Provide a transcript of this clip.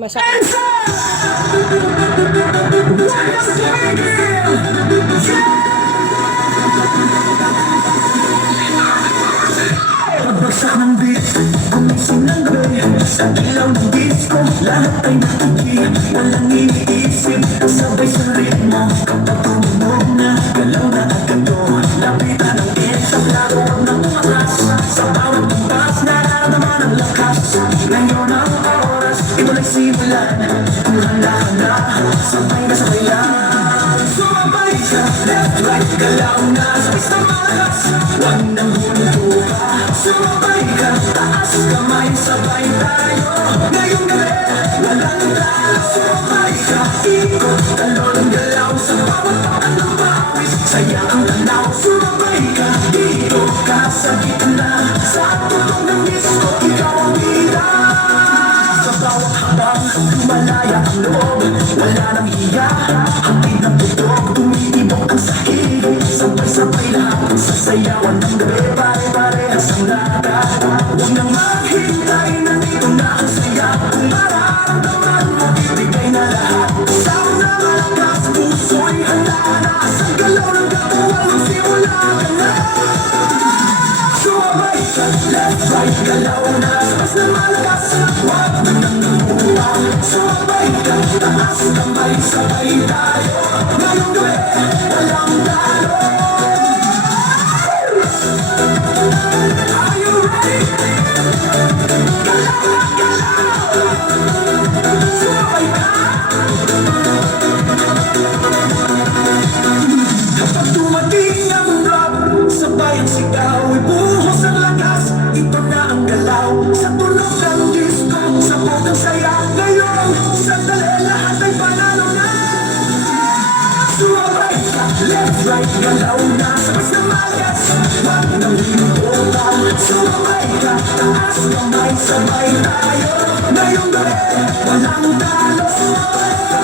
Masakit. Pagbagsak ng beat, gumising ng gabi. Sa ilaw ng disco, lahat ay natugi. Walang iniisip, sabay sa ritmo. Kapag tumunog na, galaw na agad to. Lapitan ng itak, laro ng umatras. Sa bawat kumpas, nararamdaman ang lakas. Ngayon ang oras, ito nagsimulan. Kung handa-handa, sabay na sabay lang. Sumabay ka, left, right, galaw na. Sabay sa malakas, huwag nang huluto pa. Sumabay ka, taas kamay, sabay tayo. Ngayong gabi, walang talo. Sumabay ka, ikot, talon, galaw. Sa bawat pakan ng pawis, saya ang tanaw. Sumabay ka, dito ka sa gitna. Sa tulong ng disco, ikaw ang bida. Sa bawat habang, lumalaya ang loob. Wala nang hiya, hangin ng tutok. Tumiibok ang sahig, sabay-sabay lahat. Sasayawan ng gabi, pare-parehas ang lahat. Huwag nang maghintay, nandito na ang saya. Kung mararamdaman mo, ibigay na lahat. Sound na malakas, puso'y handa na. Sa galaw ng gato, walang simula ka na. Sumabay ka, left, right, galaw na. Sabas na malakas, huwag na nang namuha. Sumabay ka, taas kamay, sabay tayo. Ngayong gabi, walang talo. Are you ready? Galaw na galaw. Sumabay ka. Kapag dumating ang rock, sabay ang sigaw, ibuhos ang lakas. Ito na ang galaw, sa tunog ng disco, sabog ang saya. Ngayon, sandali, lahat ay panalo na. Sumabay ka, left, right, galaw na. Sabay na malakas, wag nang hinutotan. Sumabay ka, taas kamay, sabay tayo. Ngayong gabi, walang talo. Sumabay ka.